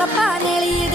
i'm la panelia.